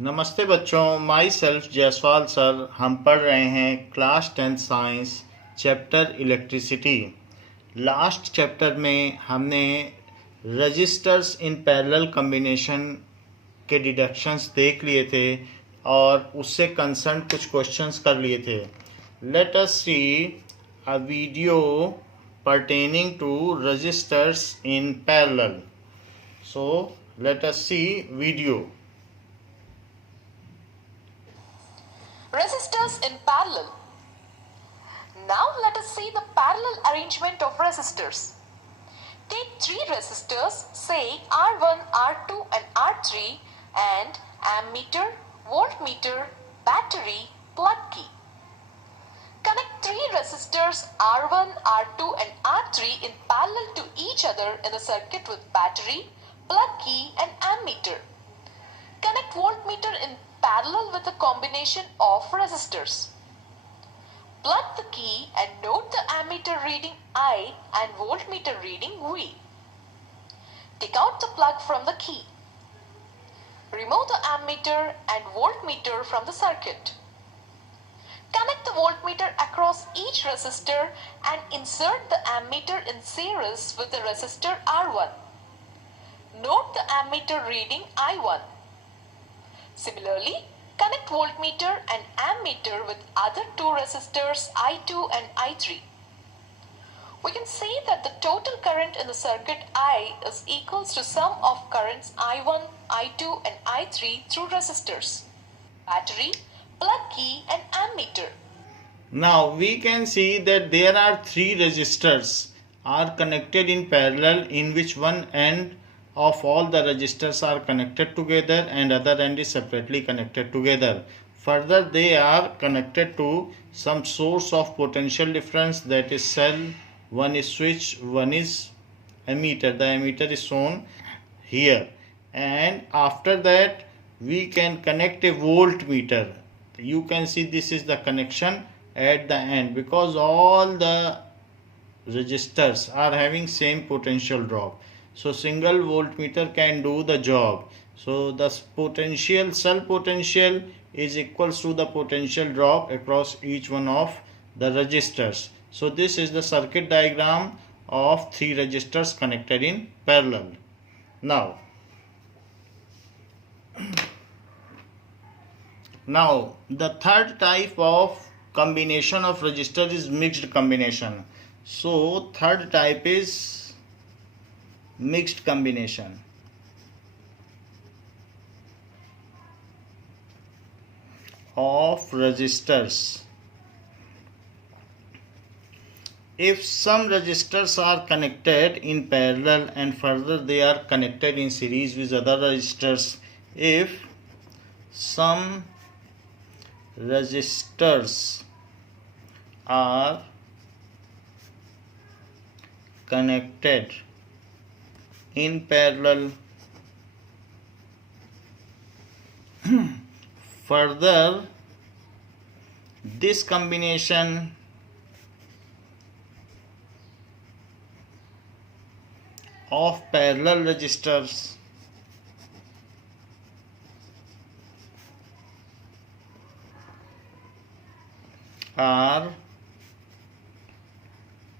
नमस्ते बच्चों, my self Jaiswal sir. हम पढ़ रहे हैं class 10 science chapter electricity. Last chapter में हमने रजिस्टर्स इन पैरेलल कॉम्बिनेशन के डिडक्शंस देख लिए थे और उससे कंसर्न कुछ क्वेश्चंस कर लिए थे। Let us see a video pertaining to resistors in parallel. So let us see video. Resistors in parallel. Now let us see the parallel arrangement of resistors. Take three resistors, say R1, R2 and R3, and ammeter, voltmeter, battery, plug key. Connect three resistors R1, R2 and R3 in parallel to each other in the circuit with battery, plug key and ammeter. Connect voltmeter in parallel with a combination of resistors. Plug the key and note the ammeter reading I and voltmeter reading V. Take out the plug from the key. Remove the ammeter and voltmeter from the circuit. Connect the voltmeter across each resistor and insert the ammeter in series with the resistor R1. Note the ammeter reading I1. Similarly, connect voltmeter and ammeter with other two resistors I2 and I3. We can see that the total current in the circuit I is equals to sum of currents I1, I2 and I3 through resistors, battery, plug key and ammeter. Now we can see that there are three resistors are connected in parallel, in which one end of all the resistors are connected together and other end is separately connected together. Further, they are connected to some source of potential difference, that is cell. One is switch, one is ammeter. The ammeter is shown here, and after that we can connect a voltmeter. You can see this is the connection at the end, because all the resistors are having same potential drop, so single voltmeter can do the job. So the potential, cell potential, is equals to the potential drop across each one of the resistors. So this is the circuit diagram of three resistors connected in parallel. Now the third type of combination of resistor is mixed combination. So third type is mixed combination. Of resistors. If some resistors are connected in parallel and further they are connected in series with other resistors, if some resistors are connected in parallel, further this combination of parallel resistors are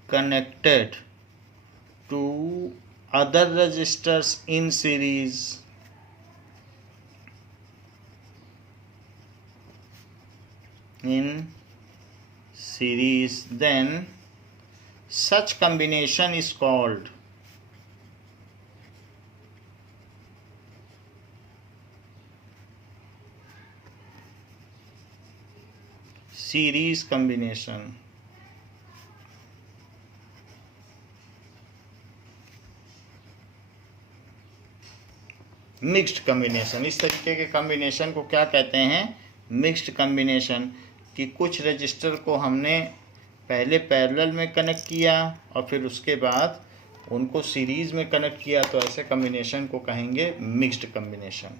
connected to other resistors in series, then such combination is called series combination. Mixed combination, इस तरीके के combination को क्या कहते हैं? Mixed combination. कि कुछ register को हमने पहले पैरेलल में कनेक्ट किया और फिर उसके बाद उनको सीरीज में कनेक्ट किया, तो ऐसे कम्बिनेशन को कहेंगे mixed combination.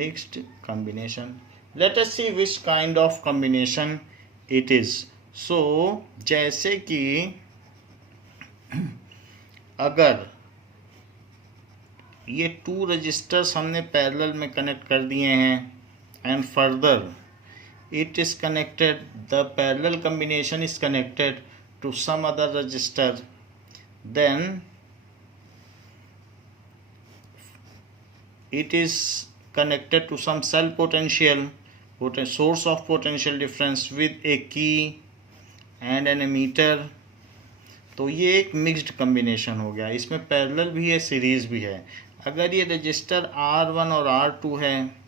Mixed combination. Let us see which kind of combination it is. So जैसे कि अगर ये 2 रजिस्टर्स हमने पैरेलल में कनेक्ट कर दिए हैं and further it is connected, the parallel combination is connected to some other register, then it is connected to some cell potential, source of potential difference with a key and an emitter. तो ये एक mixed combination हो गया, इसमें parallel भी है, series भी है. अगर ये रजिस्टर R1 और R2 है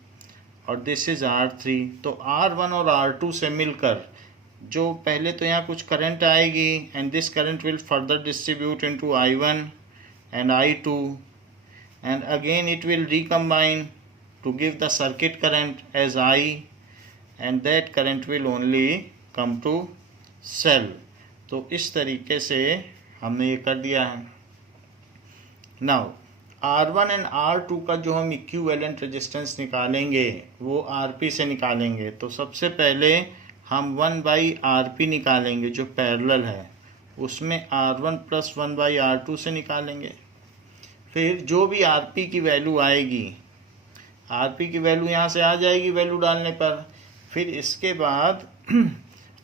और दिस इज R3, तो R1 और R2 से मिलकर जो पहले तो यहाँ कुछ करंट आएगी and this current will further distribute into I1 and I2 and again it will recombine to give the circuit current as I and that current will only come to cell. तो इस तरीके से हमने ये कर दिया है. नाउ R1 एंड R2 का जो हम इक्विवेलेंट रेजिस्टेंस निकालेंगे वो RP से निकालेंगे. तो सबसे पहले हम 1/RP निकालेंगे जो पैरेलल है, उसमें R1 प्लस 1/R2 से निकालेंगे. फिर जो भी RP की वैल्यू आएगी, RP की वैल्यू यहाँ से आ जाएगी वैल्यू डालने पर. फिर इसके बाद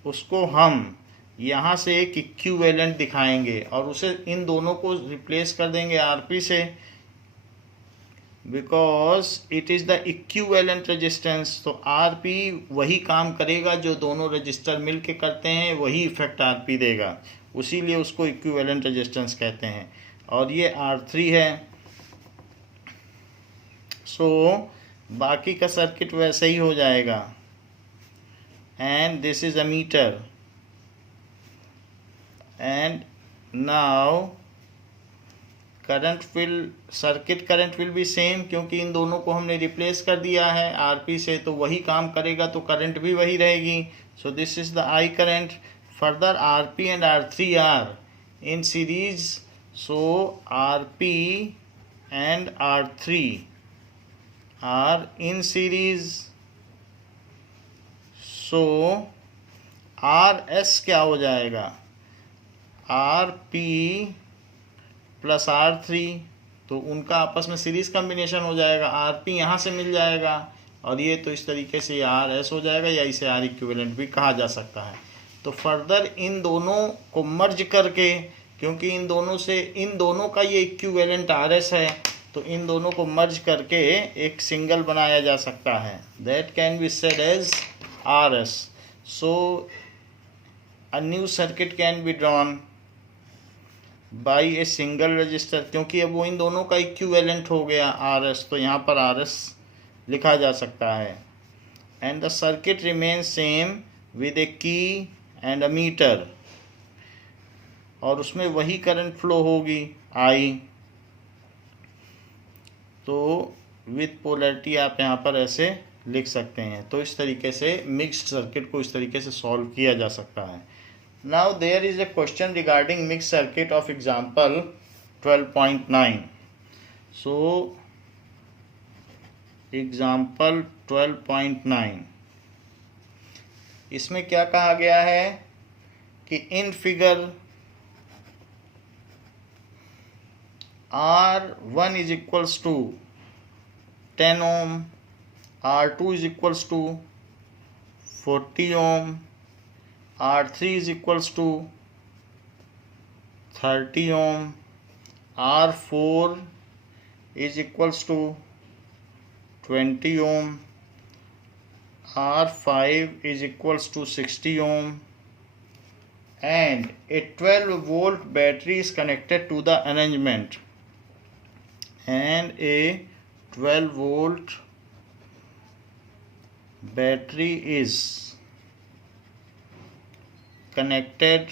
उसको हम यहाँ से एक इक्विवेलेंट दिखाएंगे और उसे इन दोनों को रिप्लेस कर देंगे RP से, because it is the equivalent resistance. तो RP वही काम करेगा जो दोनों रजिस्टर मिल के करते हैं, वही इफेक्ट RP देगा, उसीलिए उसको इक्विवेलेंट रेजिस्टेंस कहते हैं. और ये R3 है. सो बाकी का सर्किट वैसे ही हो जाएगा. And this is ammeter and now circuit current will be same, क्योंकि इन दोनों को हमने रिप्लेस कर दिया है RP से, तो वही काम करेगा तो करंट भी वही रहेगी. So this is the I current. Further RP and R3 are in series, so RP and R3 are in series. So RS क्या हो जाएगा, RP प्लस R3, तो उनका आपस में सीरीज कम्बिनेशन हो जाएगा. RP यहाँ से मिल जाएगा और ये तो इस तरीके से RS हो जाएगा, या इसे R इक्विवेलेंट भी कहा जा सकता है. तो फर्दर इन दोनों को मर्ज करके, क्योंकि इन दोनों का ये इक्विवेलेंट RS है, तो इन दोनों को मर्ज करके एक सिंगल बनाया जा सकता है. That can be said as RS. So a new circuit can be drawn by a single resistor, क्योंकि अब वो इन दोनों का इक्विवेलेंट हो गया RS, तो यहाँ पर RS लिखा जा सकता है. And the circuit remain same with a key and a meter, और उसमें वही करंट फ्लो होगी I. तो विद पोलैरिटी आप यहाँ पर ऐसे लिख सकते हैं. तो इस तरीके से मिक्स्ड सर्किट को इस तरीके से सॉल्व किया जा सकता है. Now there is a question regarding mixed circuit of example 12.9. So example 12.9, इसमें क्या कहा गया है कि in figure R1 is equals to 10 ohm, R2 is equals to 40 ohm, R3 is equals to 30 ohm, R4 is equals to 20 ohm, R5 is equals to 60 ohm, and a 12 volt battery is connected to the arrangement, and a 12 volt battery is connected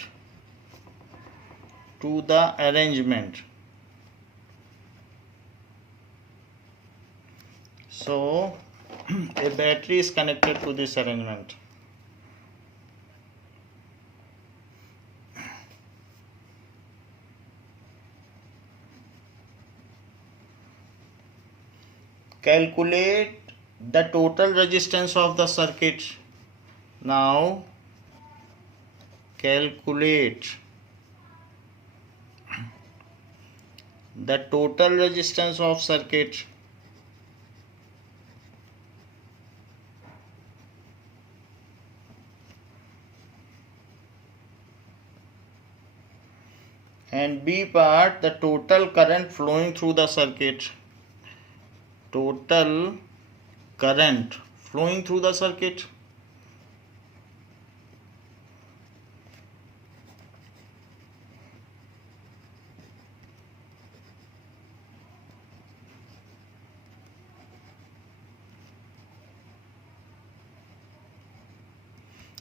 to the arrangement. So a battery is connected to this arrangement. Calculate the total resistance of the circuit. Now calculate the total resistance of circuit. And B part, the total current flowing through the circuit. Total current flowing through the circuit.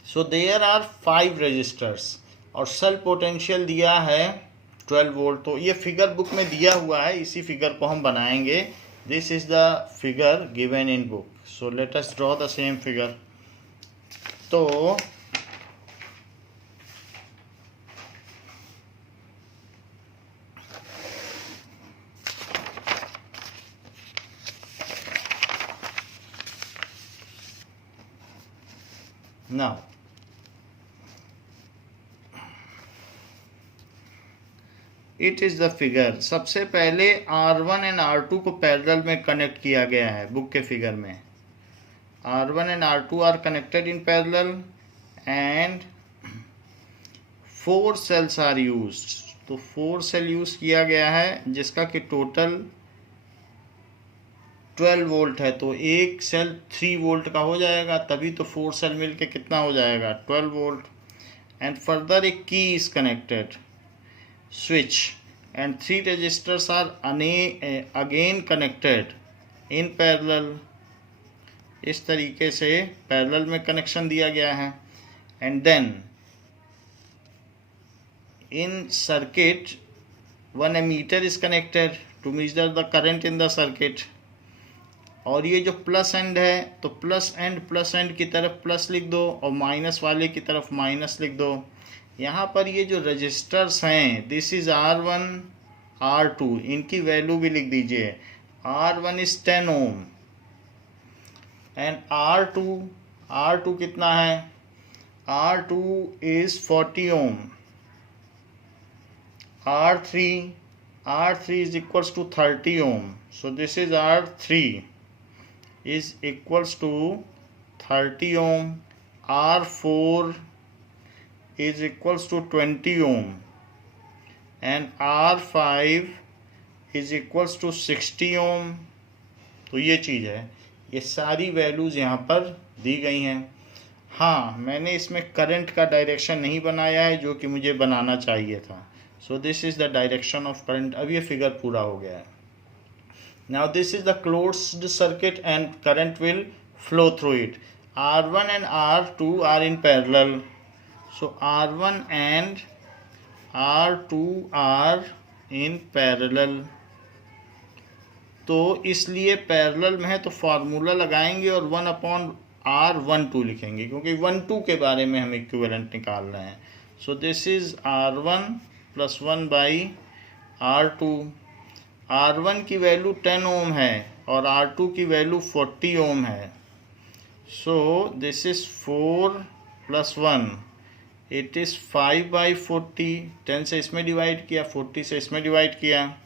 So there are 5 resistors और self potential दिया है 12 volt. तो ये figure book में दिया हुआ है, इसी फिगर को हम बनाएंगे. This is the figure given in book. So let us draw the same figure. तो now it is the figure. सबसे पहले R1 एंड R2 को पैरेलल में कनेक्ट किया गया है बुक के फिगर में. R1 and R2 are connected in parallel and 4 cells are used. तो 4 सेल यूज किया गया है जिसका कि टोटल 12 वोल्ट है. तो एक सेल 3 वोल्ट का हो जाएगा, तभी तो 4 सेल मिलके कितना हो जाएगा 12 वोल्ट. एंड फर्दर एक की is connected switch and 3 resistors are again connected in parallel. इस तरीके से पैरेलल में कनेक्शन दिया गया है. and then in circuit 1 ammeter is connected to measure the current in the circuit. और ये जो प्लस एंड है तो प्लस एंड की तरफ प्लस लिख दो और माइनस वाले की तरफ माइनस लिख दो. यहाँ पर ये जो रजिस्टर्स हैं, दिस इज R1 R2, इनकी वैल्यू भी लिख दीजिए. R1 is 10 ohm and R2 कितना है, R2 is 40 ohm. R3 is equals to 30 ohm. So this is R3 is equals to 30 ohm. R4 is equals to 20 ohm and R5 is equals to 60 ohm. तो ये चीज़ है, ये सारी values यहाँ पर दी गई हैं. हाँ, मैंने इसमें करंट का डायरेक्शन नहीं बनाया है जो कि मुझे बनाना चाहिए था. So this is the direction of current. अब ये फिगर पूरा हो गया है. Now this is the closed circuit and current will flow through it. R1 and R2 are in parallel. So R1 and R2 are in parallel. तो इसलिए parallel में है तो फार्मूला लगाएंगे और 1/R12 लिखेंगे क्योंकि 1/2 के बारे में हम इक्विवेलेंट निकाल रहे हैं. So this is R1 + 1/R2. R1 की वैल्यू 10 ओम है और R2 की वैल्यू 40 ओम है. सो दिस इज 4 + 1, इट इज़ 5/40. 10 से इसमें डिवाइड किया, 40 से इसमें डिवाइड किया.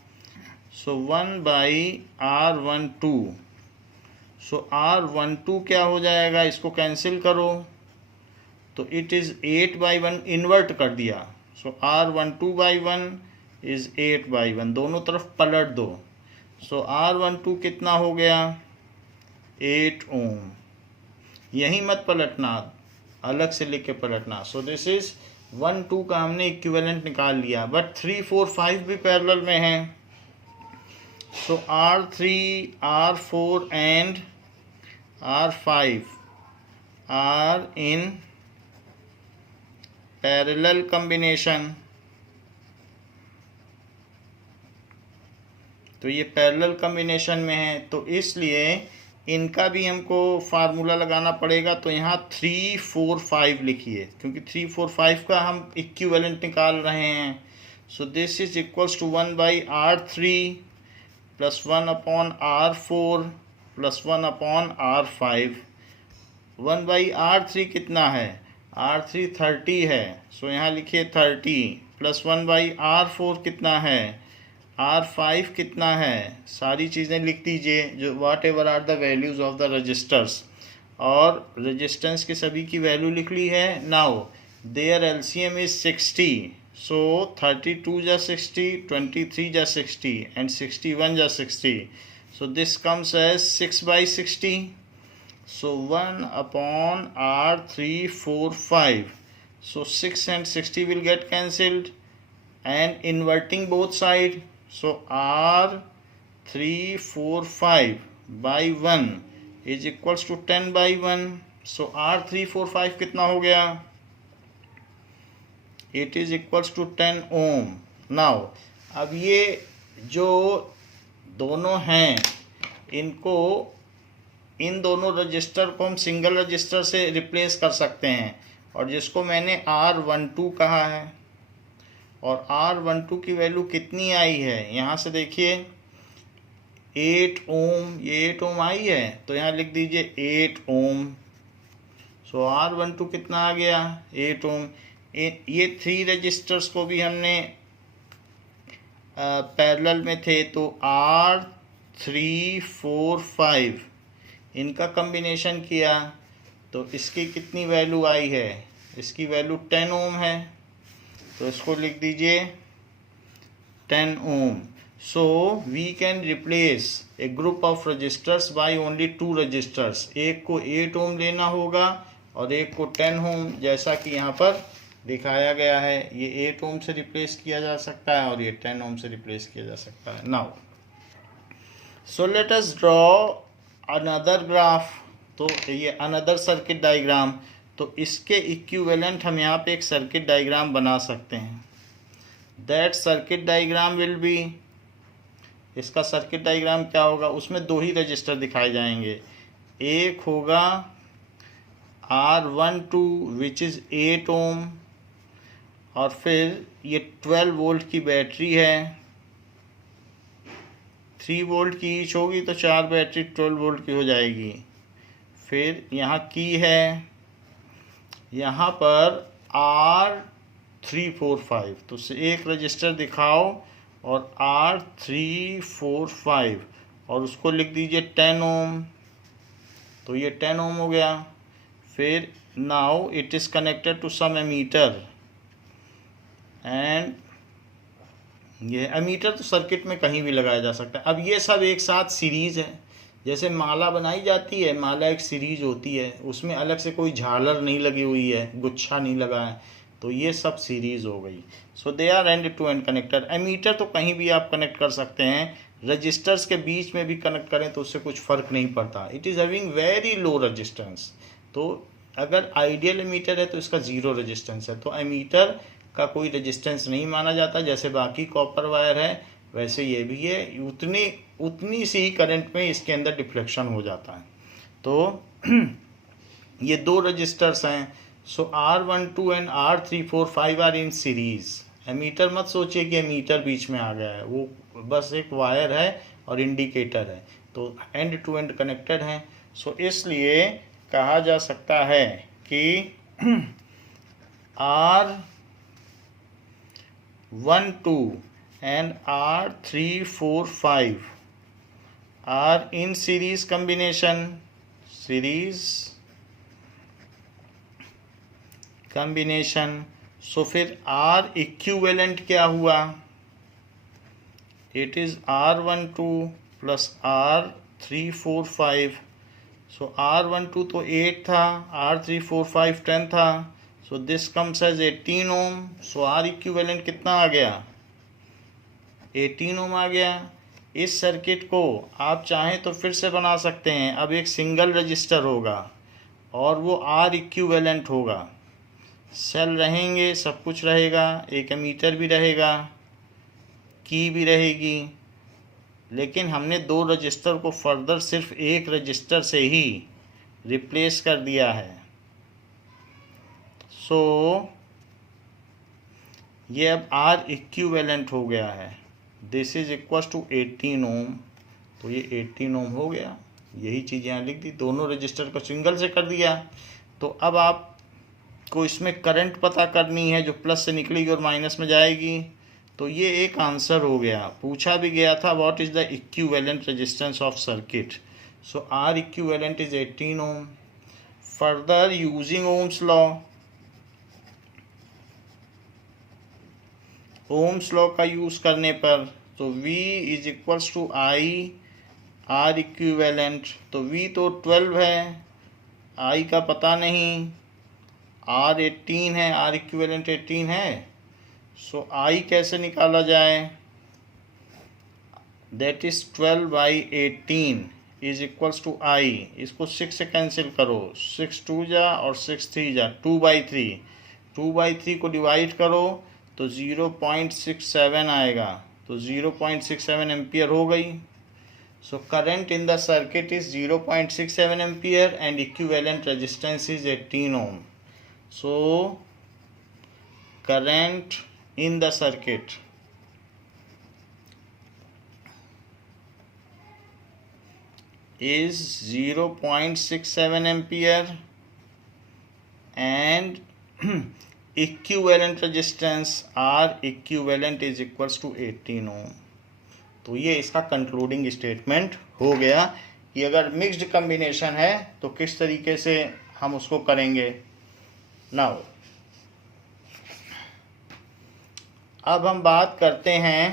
सो 1/R12. सो R12 क्या हो जाएगा, इसको कैंसिल करो तो इट इज़ 8/1. इन्वर्ट कर दिया. सो R12/1 इज़ 8/1. दोनों तरफ पलट दो. सो R12 कितना हो गया 8 ओम. यही मत पलटना, अलग से लिख के पलटना. सो दिस इज 1/2 का हमने इक्विवेलेंट निकाल लिया. बट 3, 4, 5 भी पैरेलल में हैं. So R3, R4 and R5 are in parallel combination. तो ये पैरेलल कॉम्बिनेशन में है तो इसलिए इनका भी हमको फार्मूला लगाना पड़ेगा. तो यहाँ 3, 4, 5 लिखिए क्योंकि 3, 4, 5 का हम इक्विवेलेंट निकाल रहे हैं. So this is equals to 1/R3 + 1/R4 + 1/R5. 1/R3 कितना है, R3 30 है. सो यहाँ लिखिए 30 + 1/R4 कितना है, R5 कितना है, सारी चीज़ें लिख दीजिए जो whatever are the values of the resistors, और रेजिस्टेंस की सभी की वैल्यू लिख ली है। Now their LCM is 60, so 32 जा 60, 23 जा 60 एंड 61 जा 60, so this comes as 6/60. So 1 upon R345. So 6 and 60 will get cancelled, and inverting both side. So R345 by 1 is equals to 10/1. So R345 कितना हो गया? It is equals to 10 ohm. Now अब ये जो दोनों हैं, इनको, इन दोनों रजिस्टर को हम सिंगल रजिस्टर से रिप्लेस कर सकते हैं, और जिसको मैंने R12 कहा है, और R12 की वैल्यू कितनी आई है, यहाँ से देखिए 8 ओम, ये 8 ओम आई है, तो यहाँ लिख दीजिए 8 ओम। सो R12 कितना आ गया? 8 ओम। ये 3 रजिस्टर्स को भी हमने पैरेलल में थे, तो R345 इनका कम्बिनेशन किया तो इसकी कितनी वैल्यू आई है? इसकी वैल्यू 10 ओम है, तो इसको लिख दीजिए 10 ohm. So we can replace a group of resistors by only 2 resistors. एक को 8 ओम लेना होगा और एक को 10 ओम, जैसा कि यहाँ पर दिखाया गया है। ये 8 ओम से रिप्लेस किया जा सकता है और ये 10 ओम से रिप्लेस किया जा सकता है। Now so let us draw another graph. तो ये अनदर सर्किट डायग्राम, तो इसके इक्विवेलेंट हम यहाँ पे एक सर्किट डायग्राम बना सकते हैं। That circuit diagram will be, इसका सर्किट डायग्राम क्या होगा? उसमें 2 ही रजिस्टर दिखाए जाएंगे। एक होगा R12 विच इज़ 8 ओम, और फिर ये 12 वोल्ट की बैटरी है, 3 वोल्ट की ईच होगी तो 4 बैटरी 12 वोल्ट की हो जाएगी। फिर यहाँ की है, यहाँ पर R345, तो एक रजिस्टर दिखाओ और R345 और उसको लिख दीजिए 10 ओम, तो ये 10 ओम हो गया। फिर now it is connected to some ammeter, and ये एमीटर तो सर्किट में कहीं भी लगाया जा सकता है। अब ये सब एक साथ सीरीज़ है, जैसे माला बनाई जाती है, माला एक सीरीज होती है, उसमें अलग से कोई झालर नहीं लगी हुई है, गुच्छा नहीं लगा है, तो ये सब सीरीज हो गई। So they are end to end connector. Ammeter तो कहीं भी आप कनेक्ट कर सकते हैं, रजिस्टर्स के बीच में भी कनेक्ट करें तो उससे कुछ फ़र्क नहीं पड़ता। It is having very low resistance. तो अगर आइडियल एमीटर है तो इसका 0 रजिस्टेंस है, तो एमीटर का कोई रजिस्टेंस नहीं माना जाता। जैसे बाकी कॉपर वायर है वैसे ये भी है, उतनी सी करंट में इसके अंदर डिफ्लेक्शन हो जाता है। तो ये 2 रजिस्टर्स हैं। So R12 and R345 are in series. Ammeter मत सोचिए कि एमीटर बीच में आ गया है, वो बस एक वायर है और इंडिकेटर है, तो एंड टू एंड कनेक्टेड हैं। सो इसलिए कहा जा सकता है कि R12 and R345 are in series combination. So फिर R equivalent क्या हुआ? It is R12 plus R345. So R12 तो 8 था, R345 10 था, so this comes as 18 ohm. So R equivalent कितना आ गया? 18 ओम आ गया। इस सर्किट को आप चाहें तो फिर से बना सकते हैं। अब एक सिंगल रजिस्टर होगा और वो R इक्विवेलेंट होगा, सेल रहेंगे, सब कुछ रहेगा, एक एमीटर भी रहेगा, की भी रहेगी, लेकिन हमने 2 रजिस्टर को फर्दर सिर्फ एक रजिस्टर से ही रिप्लेस कर दिया है। सो ये अब R इक्विवेलेंट हो गया है। दिस इज इक्वल टू 18 ओम, तो ये 18 ओम हो गया। यही चीज़ यहाँ लिख दी, दोनों रजिस्टर को सिंगल से कर दिया। तो अब आपको इसमें करंट पता करनी है जो प्लस से निकलेगी और माइनस में जाएगी, तो तो ये एक आंसर हो गया। पूछा भी गया था what is the equivalent resistance of circuit, so R equivalent is 18 ohm. Further using ohm's law, ohm's law का यूज करने पर तो V is equals to I R equivalent, तो V तो 12 है, I का पता नहीं, R 18 है, R इक्विवेलेंट 18 है, सो I कैसे निकाला जाए, that is 12 by 18 is equals to I। इसको 6 से कैंसिल करो, 6 2 जा और 6 3 जा, 2/3, 2/3 को डिवाइड करो तो 0.67 आएगा, तो 0.67 एम्पियर हो गई। So current in the circuit is 0.67 ampere and equivalent resistance is 18 ohm. So current in the circuit is 0.67 ampere and equivalent resistance R equivalent is equals to 18 ohm। तो ये इसका कंक्लूडिंग स्टेटमेंट हो गया कि अगर mixed combination है तो किस तरीके से हम उसको करेंगे। नाउ अब हम बात करते हैं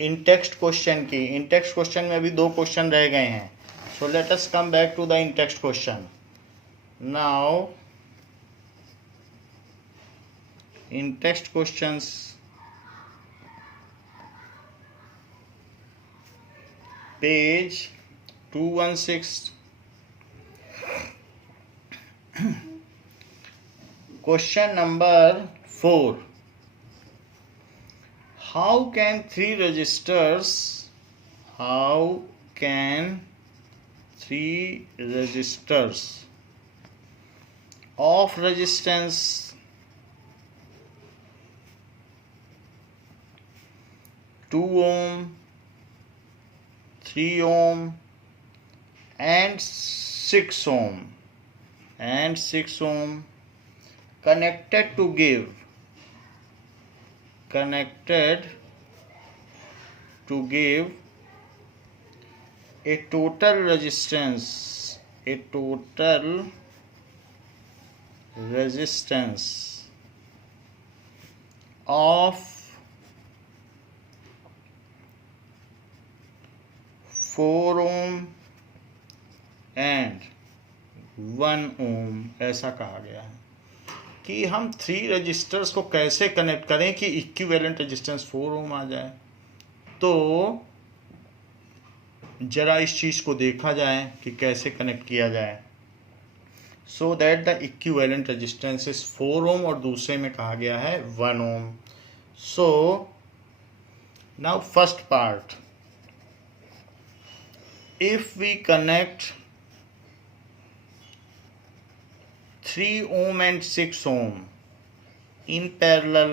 इन टेक्स्ट क्वेश्चन की। इन टेक्स्ट क्वेश्चन में अभी 2 क्वेश्चन रह गए हैं, so let us come back to the in text question. Now in text questions page 216, question number 4, how can three resistors of resistance 2 ohm, 3 ohm and 6 ohm connected to give a total resistance of 4 ohm and 1 ohm। ऐसा कहा गया है कि हम 3 registers को कैसे connect करें कि इक्विवेलेंट रेजिस्टेंस 4 ओम आ जाए। तो जरा इस चीज़ को देखा जाए कि कैसे कनेक्ट किया जाए, so that the equivalent resistance is 4 ohm और दूसरे में कहा गया है 1 ohm. So now first part, if we connect 3 ohm and 6 ohm in parallel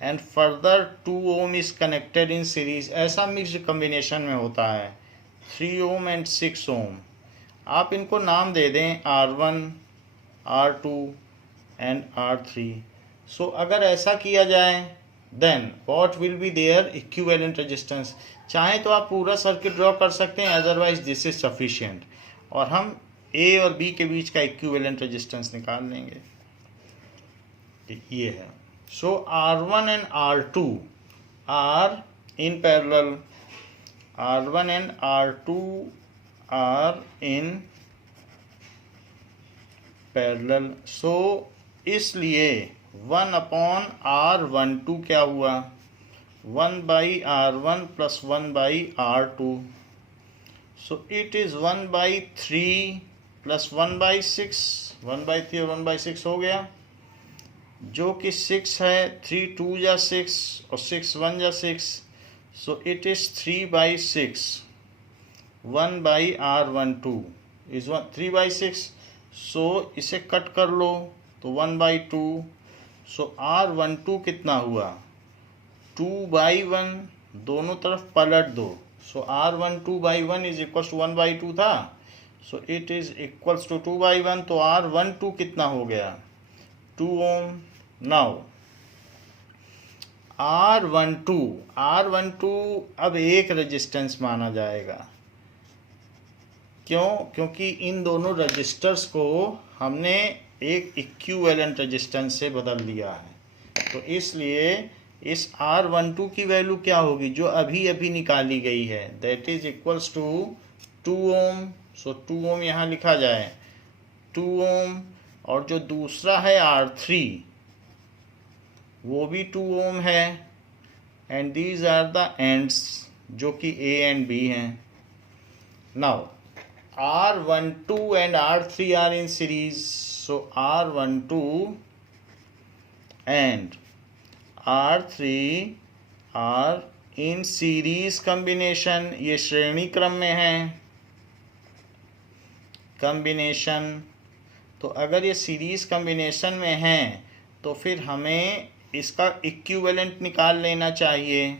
and further 2 ohm is connected in series, ऐसा मिक्स्ड कम्बिनेशन में होता है 3 ohm and 6 ohm। आप इनको नाम दे दें R1, R2 and R3। सो अगर ऐसा किया जाए then what will be their equivalent resistance. चाहे तो आप पूरा सर्किट ड्रॉ कर सकते हैं, अदरवाइज दिस इज सफिशिएंट, और हम ए और बी के बीच का इक्विवेलेंट रेजिस्टेंस निकाल लेंगे। ये है, so R1 and R2 are in parallel, R1 and R2 are in parallel. So इसलिए 1/R12 क्या हुआ, 1/R1 plus 1/R2। So it is 1/3 plus 1/6, 1/3 और 1/6 हो गया, जो कि 6 है। 3 2 जा 6 और 6 1 जा 6, सो इट इज 3/6। 1/R12 इज 3/6, सो इसे कट कर लो तो 1/2। सो R12 कितना हुआ, 2/1, दोनों तरफ पलट दो, सो R12/1 इज इक्वल टू 1/2 था, so it is equals to 2/1, तो R12 कितना हो गया, 2 ओम। नाउ R12 अब एक रेजिस्टेंस माना जाएगा। क्यों? क्योंकि इन दोनों रजिस्टर्स को हमने एक इक्विवेलेंट रेजिस्टेंस से बदल दिया है, तो इसलिए इस R12 की वैल्यू क्या होगी जो अभी अभी निकाली गई है, दैट इज इक्वल्स टू 2 ओम। सो 2 ओम यहाँ लिखा जाए 2 ओम, और जो दूसरा है R3 वो भी 2 ओम है, and these are the ends जो कि A एंड B हैं। Now R12 and R3 are in series, so R12 and R3 are in series combination, ये श्रेणी क्रम में है कॉम्बिनेशन। तो अगर ये सीरीज कॉम्बिनेशन में है तो फिर हमें इसका इक्विवेलेंट निकाल लेना चाहिए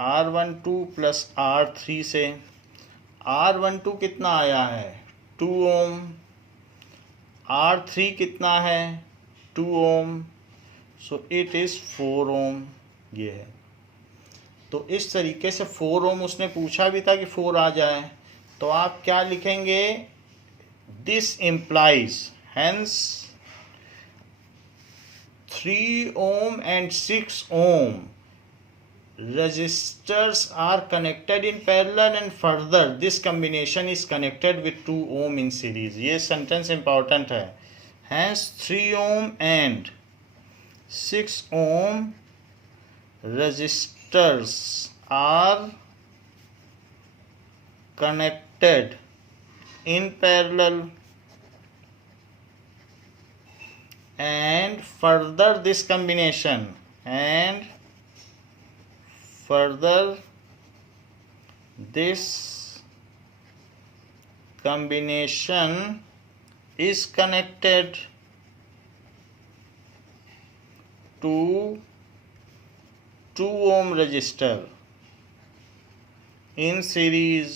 R12 प्लस R3 से। R12 कितना आया है 2 ओम, R3 कितना है 2 ओम, सो इट इज़ 4 ओम। ये है, तो इस तरीके से 4 ओम उसने पूछा भी था कि 4 आ जाए, तो आप क्या लिखेंगे, this implies hence 3 ohm and 6 ohm resistors are connected in parallel, and further this combination is connected with 2 ohm in series। ये सेंटेंस इंपॉर्टेंट है। hence 3 ohm and 6 ohm resistors are connected in parallel, and further this combination is connected to 2 ohm resistor in series।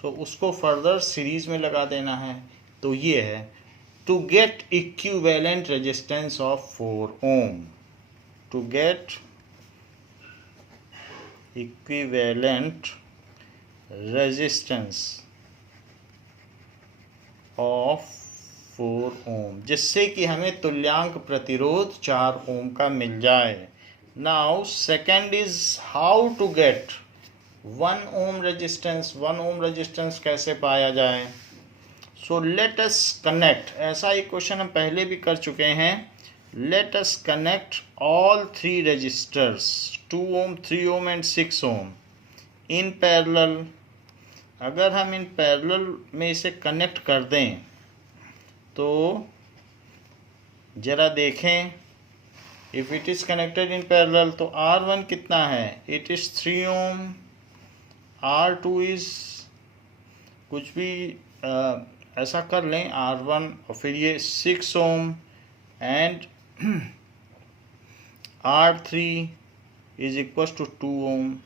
सो उसको further series में लगा देना है। तो ये है to get equivalent resistance of 4 ohm. To get equivalent resistance of 4 ohm, जिससे कि हमें तुल्यांक प्रतिरोध 4 ओम का मिल जाए। Now second is how to get 1 ohm resistance. 1 ohm resistance कैसे पाया जाए। सो लेट अस कनेक्ट, ऐसा एक क्वेश्चन हम पहले भी कर चुके हैं। Let us connect all 3 resistors 2 ohm 3 ohm and 6 ohm in parallel. अगर हम इन पैरेलल में इसे कनेक्ट कर दें तो ज़रा देखें, if it is connected in parallel तो R1 कितना है, it is 3 Om, R2 is कुछ भी ऐसा कर लें R1 और फिर ये 6 ohm and R3 is equal to 2 ohm.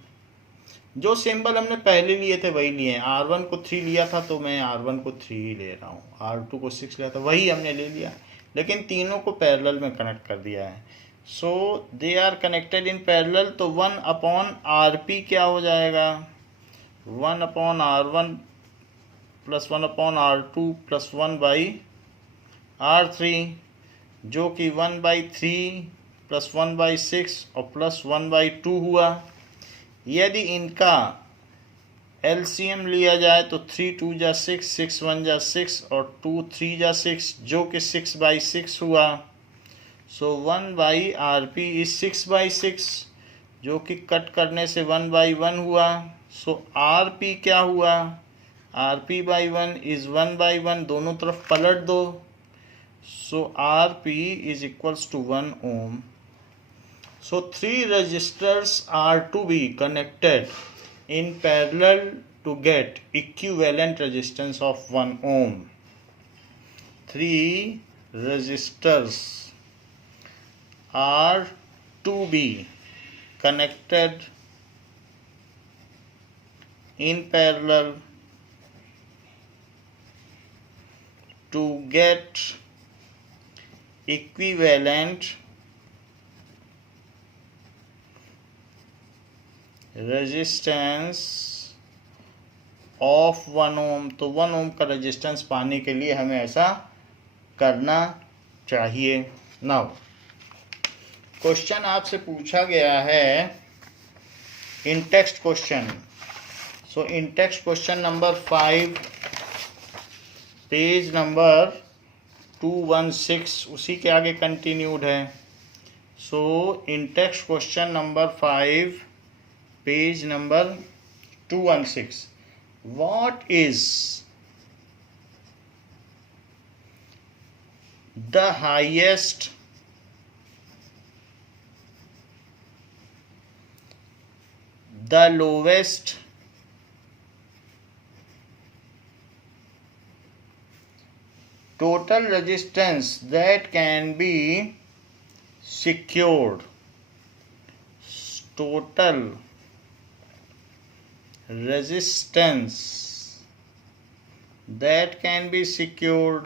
जो सिंबल हमने पहले लिए थे वही लिए हैं। R1 को 3 लिया था तो मैं R1 को 3 ही ले रहा हूँ, R2 को 6 लिया था वही हमने ले लिया, लेकिन तीनों को पैरेलल में कनेक्ट कर दिया है। So they are connected in parallel, तो 1 अपॉन RP क्या हो जाएगा, 1 upon R1 plus 1 upon R2 plus 1 by R3, जो कि 1/3 प्लस 1/6 और प्लस 1/2 हुआ। यदि इनका LCM लिया जाए तो 3 2 जा 6, 6 1 जा 6 और 2 3 जा 6, जो कि 6/6 हुआ। सो 1/RP इज 6/6, जो कि कट करने से 1/1 हुआ। सो RP क्या हुआ, RP/1 इज 1/1, दोनों तरफ पलट दो। So RP is equals to 1 ohm. So 3 resistors are to be connected in parallel to get equivalent resistance of 1 ohm. 3 resistors are to be connected in parallel to get equivalent resistance of 1 ओम। तो 1 ओम का resistance पाने के लिए हमें ऐसा करना चाहिए। Now question आपसे पूछा गया है in text question. So in text question number 5 page number 216 उसी के आगे कंटिन्यूड है। So in text question number 5 page number 216, what is the highest the lowest total resistance that can be secured? Total resistance that can be secured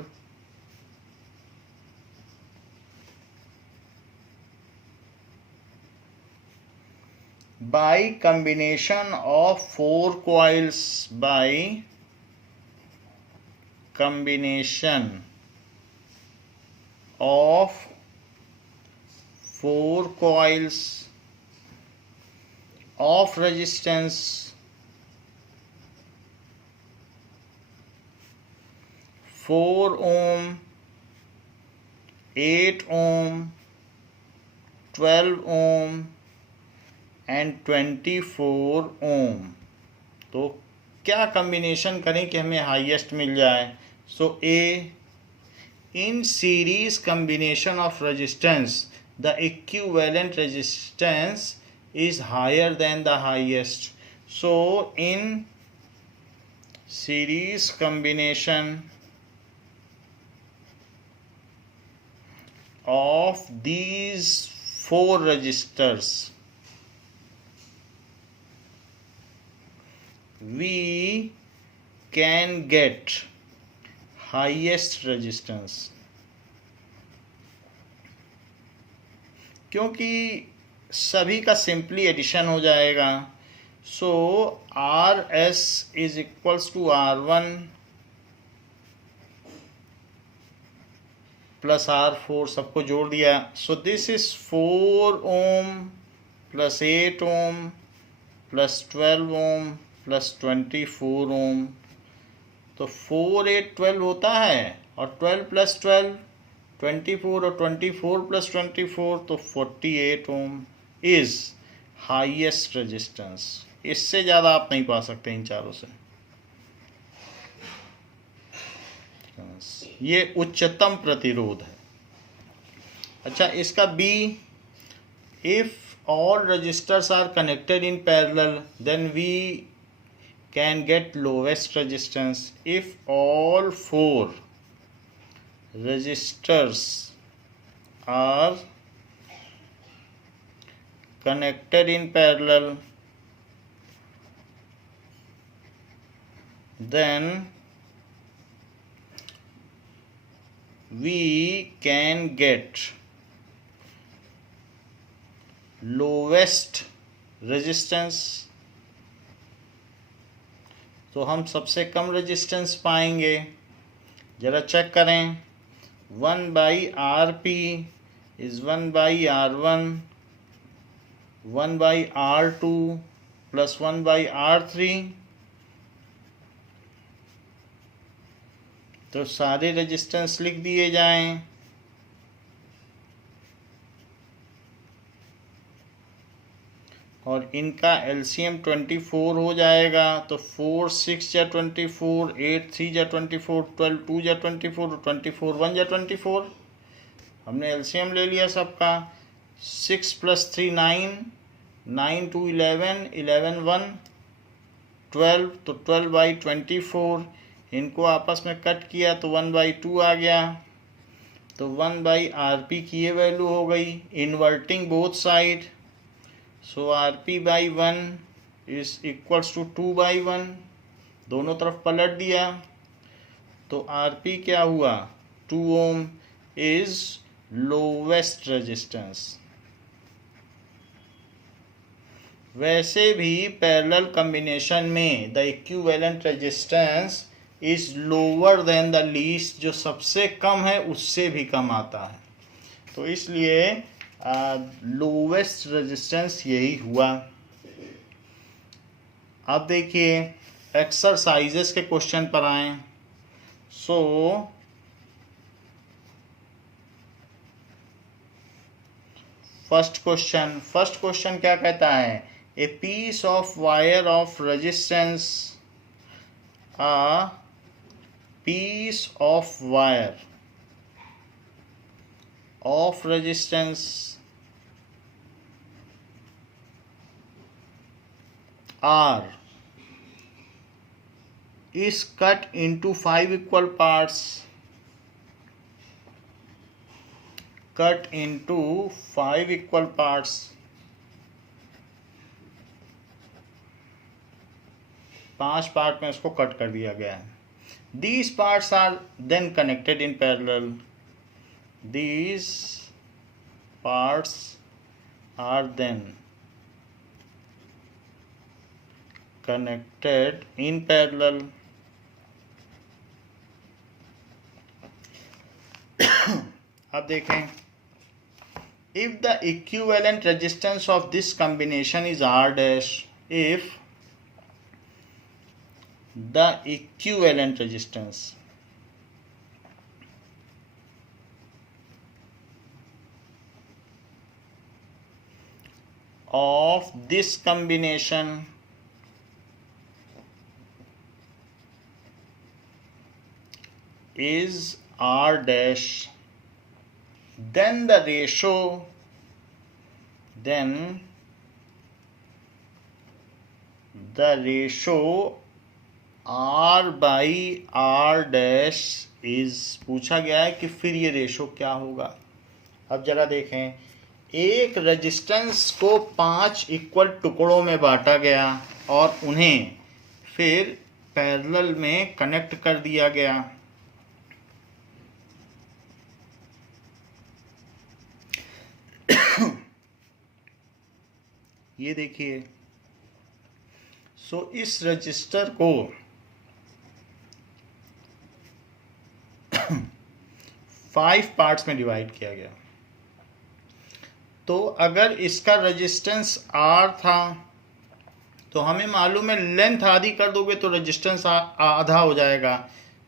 by combination of 4 coils, by combination of 4 coils of resistance 4 ohm, 8 ohm, 12 ohm and 24 ohm। तो क्या combination करें कि हमें highest मिल जाए? So a, in series combination of resistance the equivalent resistance is higher than the highest. So in series combination of these 4 resistors, we can get highest resistance। क्योंकि सभी का सिंपली एडिशन हो जाएगा। So R S is equals to R1 plus R4, सबको जोड़ दिया। So this is 4 ohm plus 8 ohm plus 12 ohm plus 24 ohm. तो 4 8 12 होता है और 12 प्लस 12 24 और 24 प्लस 24 तो 48 ओम इज हाईएस्ट रेजिस्टेंस। इससे ज़्यादा आप नहीं पा सकते इन चारों से। ये उच्चतम प्रतिरोध है। अच्छा, इसका B, if all resistors are connected in parallel then we can get lowest resistance. If all 4 resistors are connected in parallel, then we can get lowest resistance। तो हम सबसे कम रेजिस्टेंस पाएंगे। जरा चेक करें। 1/RP is 1/R1, 1/R2 plus 1/R3। तो सारे resistance लिख दिए जाएं। और इनका एलसीएम 24 हो जाएगा। तो 4 6 या 24, 8 3 या 24, 12 2 या 24, 24 1 या 24। हमने एलसीएम ले लिया सबका। 6 + 3 9, 9 2 11, 11 1 12, तो 12/24। इनको आपस में कट किया तो 1/2 आ गया। तो 1/RP की ये वैल्यू हो गई, inverting both side. So RP/1 is equals to 2/1। दोनों तरफ पलट दिया तो RP क्या हुआ, 2 ओम इज लोवेस्ट रेजिस्टेंस। वैसे भी पैरेलल कॉम्बिनेशन में the equivalent resistance is lower than the least, जो सबसे कम है उससे भी कम आता है, तो इसलिए लोवेस्ट रेजिस्टेंस यही हुआ। अब देखिए एक्सरसाइजेस के क्वेश्चन पर आए। सो फर्स्ट क्वेश्चन क्या कहता है? A piece of wire of resistance, a piece of wire of resistance R is cut into 5 equal parts, cut into 5 equal parts, 5 part में इसको कट कर दिया गया है। These parts are then connected in parallel. These parts are then connected in parallel. अब देखें, if the equivalent resistance of this combination is R dash, if the equivalent resistance of this combination is R dash, then the ratio R by R dash is, पूछा गया है कि फिर ये ratio क्या होगा। अब जरा देखें, एक रेजिस्टेंस को 5 इक्वल टुकड़ों में बांटा गया और उन्हें फिर पैरेलल में कनेक्ट कर दिया गया। ये देखिए, सो इस रजिस्टर को 5 पार्ट्स में डिवाइड किया गया। तो अगर इसका रेजिस्टेंस R था तो हमें मालूम है लेंथ आधी कर दोगे तो रेजिस्टेंस आधा हो जाएगा,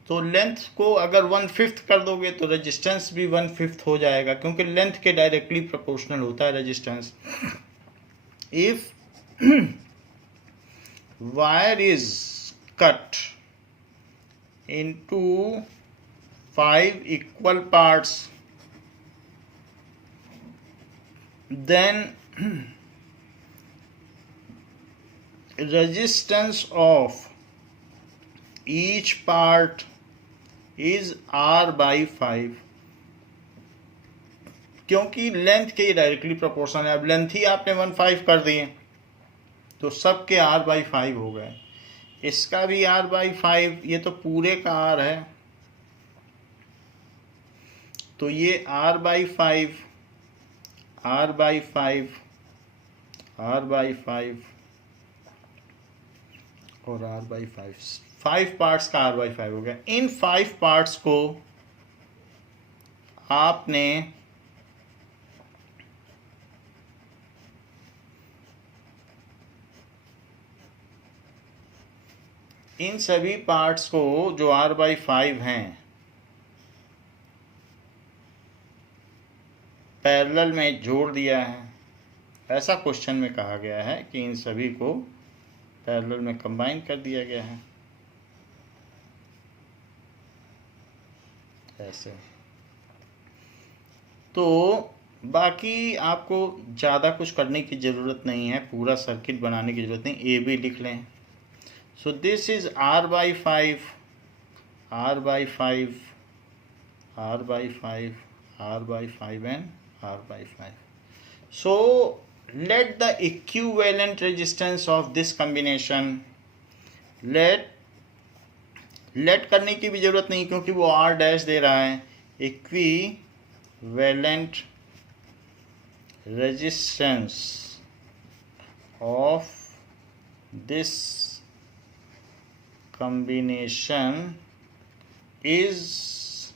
तो लेंथ को अगर 1/5 कर दोगे तो रेजिस्टेंस भी 1/5 हो जाएगा, क्योंकि लेंथ के डायरेक्टली प्रोपोर्शनल होता है resistance. If wire is cut into 5 equal parts, then resistance of each part is R by 5, क्योंकि लेंथ के डायरेक्टली प्रोपोर्शनल है। अब लेंथ ही आपने 1/5 कर दिए तो सबके R by 5 हो गए, इसका भी R by 5, ये तो पूरे का R है, तो ये R by 5, R by 5, R by 5 और R by 5, 5 पार्ट्स का R by 5 हो गया। इन 5 पार्ट्स को आपने इन सभी पार्ट्स को जो R by 5 हैं पैरेलल में जोड़ दिया है। ऐसा क्वेश्चन में कहा गया है कि इन सभी को पैरेलल में कंबाइन कर दिया गया है, ऐसे। तो बाकी आपको ज़्यादा कुछ करने की ज़रूरत नहीं है, पूरा सर्किट बनाने की ज़रूरत नहीं, ए भी लिख लें। सो this is R by 5, R by 5, R by 5, R by 5 and R by 5. So let the equivalent resistance of this combination, let करने की भी जरूरत नहीं क्योंकि वो R डैश दे रहा है, equivalent resistance of this combination is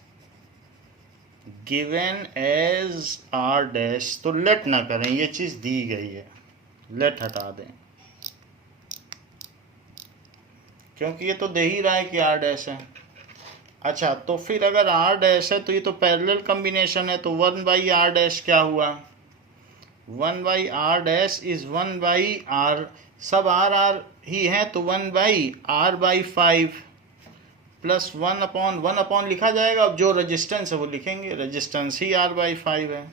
given as r dash. तो लेट ना करें, ये चीज दी गई है, लेट हटा दें, क्योंकि ये तो दे ही रहा है कि r डैश है। अच्छा, तो फिर अगर r डैश है तो ये तो पैरेलल कॉम्बिनेशन है, तो 1/r डैश क्या हुआ? 1/r डैश इज 1/r, सब r ही है तो 1/r/5 प्लस 1/1 लिखा जाएगा। अब जो रेजिस्टेंस है वो लिखेंगे, रेजिस्टेंस ही r/5 है,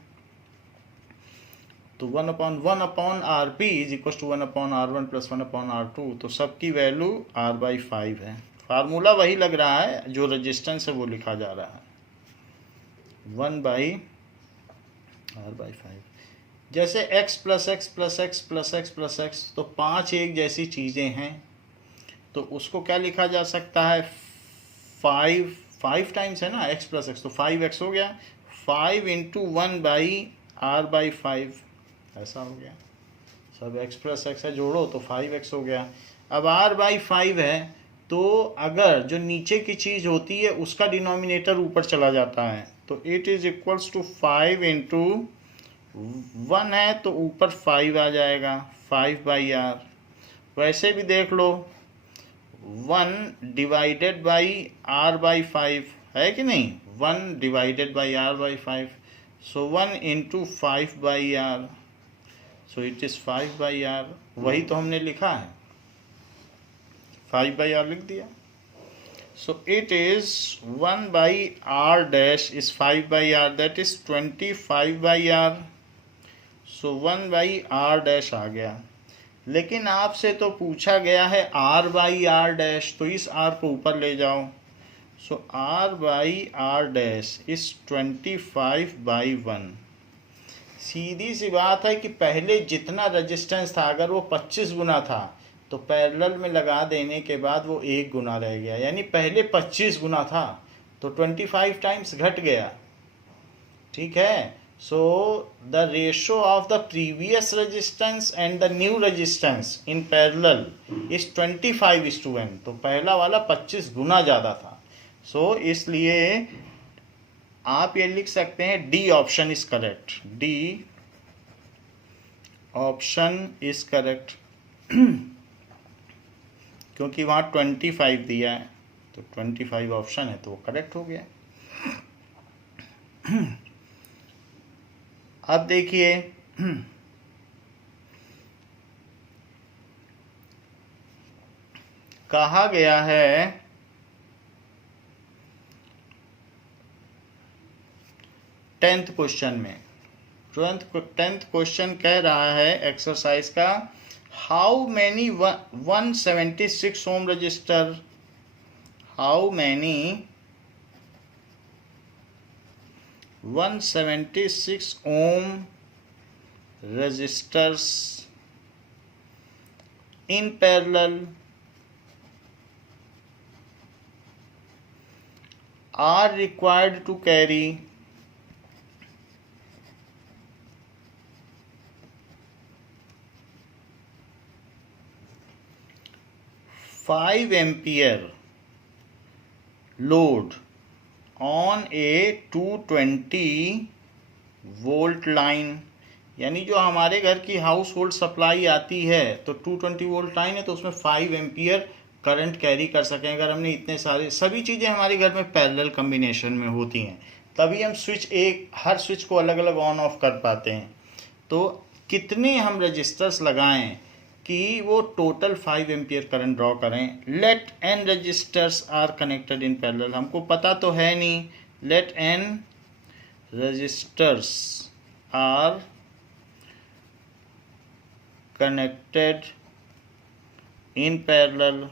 तो 1/1/rp is equal to 1/r1 plus 1/r2, तो सबकी वैल्यू r/5 है। फार्मूला वही लग रहा है, जो रेजिस्टेंस है वो लिखा जा रहा है 1/r/5। जैसे x plus x plus x plus x plus x, तो 5 एक जैसी चीज़ें हैं, तो उसको क्या लिखा जा सकता है? 5 टाइम्स है ना x प्लस एक्स, तो 5x हो गया, 5 इंटू 1/r/5 ऐसा हो गया। सब x प्लस एक्स है, जोड़ो तो 5x हो गया। अब r/5 है, तो अगर जो नीचे की चीज़ होती है उसका डिनोमिनेटर ऊपर चला जाता है, तो it is equals to 5 into 1 है तो ऊपर 5 आ जाएगा, 5/r। वैसे भी देख लो, 1 डिवाइडेड बाई r/5 है कि नहीं, 1 divided by r/5, so 1 into 5/r, so it is 5/r। वही तो हमने लिखा है, 5/r लिख दिया। So it is 1/r dash is 5/r, that is 25/r, so 1/r dash आ गया। लेकिन आपसे तो पूछा गया है r/r dash, तो इस r को ऊपर ले जाओ, so r/r dash is 25/1। सीधी सी बात है कि पहले जितना रेजिस्टेंस था, अगर वो 25 गुना था तो पैरेलल में लगा देने के बाद वो 1 गुना रह गया, यानी पहले 25 गुना था तो 25 टाइम्स घट गया। ठीक है, so the ratio of the previous resistance and the new resistance in parallel is 25:1, तो पहला वाला 25 गुना ज़्यादा था। सो इसलिए आप ये लिख सकते हैं D option is correct, D option is correct, क्योंकि वहाँ 25 दिया है, तो 25 ऑप्शन है तो वो करेक्ट हो गया। अब देखिए, कहा गया है 10th क्वेश्चन में, 10th क्वेश्चन कह रहा है एक्सरसाइज का, how many 176 ohm resistor, how many 176 ohm resistors in parallel are required to carry 5 ampere load on a 220 volt line. यानी जो हमारे घर की हाउस होल्ड सप्लाई आती है तो 220 वोल्ट लाइन है, तो उसमें 5 एम्पियर करंट कैरी कर सकें। अगर हमने इतने सारे सभी चीज़ें हमारे घर में पैरेलल कम्बिनेशन में होती हैं, तभी हम स्विच हर स्विच को अलग अलग ऑन ऑफ कर पाते हैं। तो कितने हम रजिस्टर्स लगाएं कि वो टोटल 5 एम्पियर करंट ड्रॉ करें। Let n resistors are connected in parallel, हमको पता तो है नहीं, let n resistors are connected in parallel.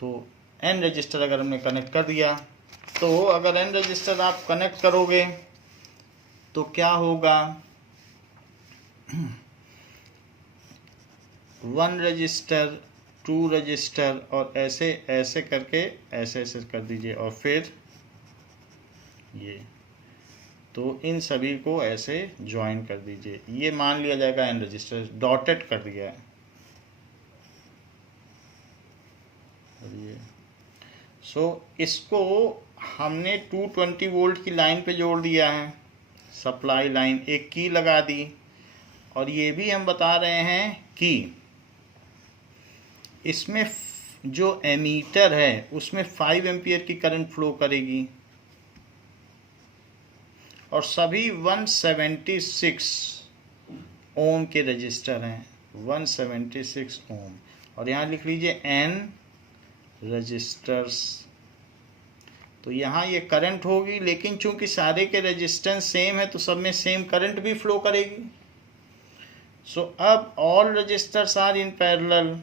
तो n रजिस्टर अगर हमने कनेक्ट कर दिया, तो अगर n रजिस्टर आप कनेक्ट करोगे तो क्या होगा, 1 रजिस्टर 2 रजिस्टर और ऐसे ऐसे करके ऐसे ऐसे कर दीजिए, और फिर ये तो इन सभी को ऐसे ज्वाइन कर दीजिए। ये मान लिया जाएगा n रजिस्टर, डॉटेड कर दिया है। इसको हमने 220 वोल्ट की लाइन पे जोड़ दिया है, सप्लाई लाइन, एक की लगा दी। और ये भी हम बता रहे हैं कि इसमें जो एमीटर है उसमें 5 एम्पियर की करंट फ्लो करेगी और सभी 176 ओम के रजिस्टर हैं, 176 ओम। और यहाँ लिख लीजिए n रजिस्टर्स। तो यहाँ ये करंट होगी, लेकिन चूंकि सारे के रेजिस्टेंस सेम है तो सब में सेम करंट भी फ्लो करेगी। सो अब all resistors are in parallel,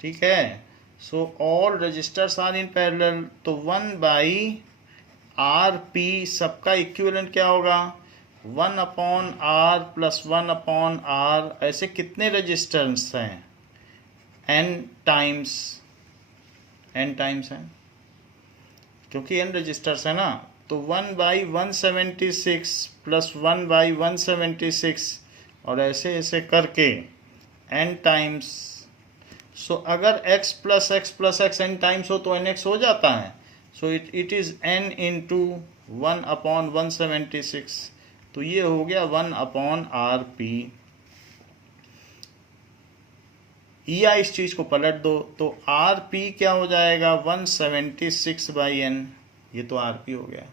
ठीक है। So all resistors are in parallel, तो 1/RP सबका इक्विवेलेंट क्या होगा, 1/R + 1/R। ऐसे कितने रजिस्टर्स हैं, n टाइम्स हैं, क्योंकि n रजिस्टर्स है ना। तो 1/176 + 1/176 और ऐसे ऐसे करके n टाइम्स। सो अगर x + x + x n times हो तो nx हो जाता है। So it is n × 1/176। तो ये हो गया 1/RP। या इस चीज़ को पलट दो तो RP क्या हो जाएगा, 176/n। ये तो RP हो गया।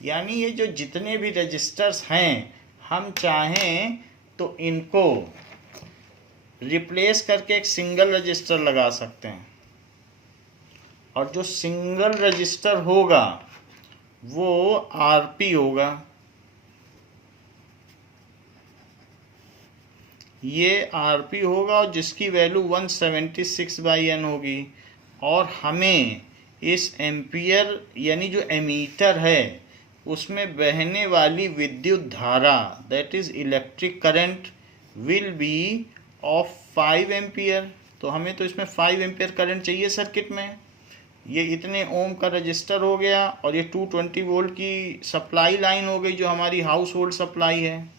यानी ये जो जितने भी रजिस्टर्स हैं, हम चाहें तो इनको रिप्लेस करके एक सिंगल रजिस्टर लगा सकते हैं, और जो सिंगल रजिस्टर होगा वो RP होगा। ये RP होगा और जिसकी वैल्यू 176/n होगी। और हमें इस एम्पियर यानी जो एमीटर है उसमें बहने वाली विद्युत धारा, that is electric current, will be of 5 ampere. तो हमें तो इसमें 5 एम्पियर करंट चाहिए सर्किट में। ये इतने ओम का रजिस्टर हो गया और ये 220 वोल्ट की सप्लाई लाइन हो गई जो हमारी हाउस होल्ड सप्लाई है।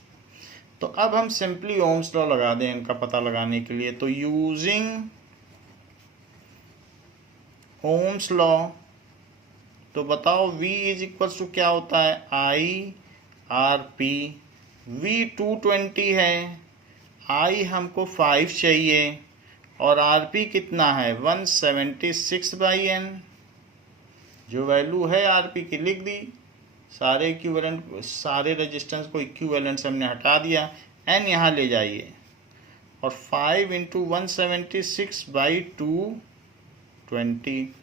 तो अब हम सिंपली ओम्स लॉ लगा दें इनका पता लगाने के लिए। तो यूजिंग ओम्स लॉ, तो बताओ V = क्या होता है, I/RP। V 220 है, I हमको 5 चाहिए और RP कितना है, 176/n। जो वैल्यू है RP की लिख दी, सारे इक्विवेलेंट, सारे रेजिस्टेंस को इक्विवेलेंट से हमने हटा दिया, n यहाँ ले जाइए और 5 × 176/220।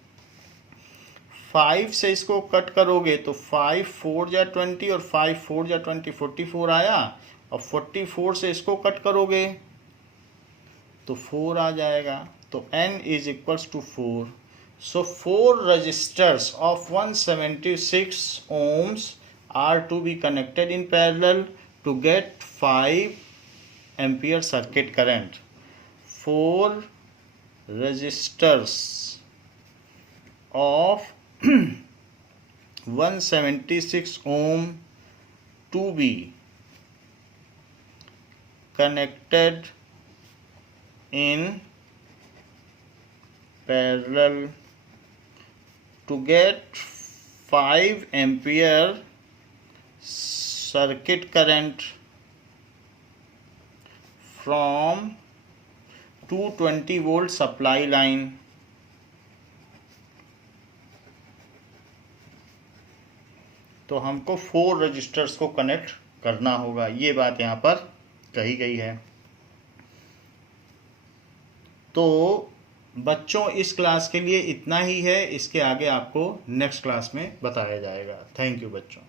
5 से इसको कट करोगे तो 5 4 × 20 और 5 4 × 20 44 आया, और 44 से इसको कट करोगे तो 4 आ जाएगा। तो n = 4। So 4 resistors of 176 ohms are to be connected in parallel to get 5 ampere circuit current. 4 resistors of 176 ohm to be connected in parallel to get 5 ampere circuit current from 220 volt supply line। तो हमको 4 registers को connect करना होगा, ये बात यहाँ पर कही गई है। तो बच्चों इस क्लास के लिए इतना ही है, इसके आगे आपको नेक्स्ट क्लास में बताया जाएगा। थैंक यू बच्चों।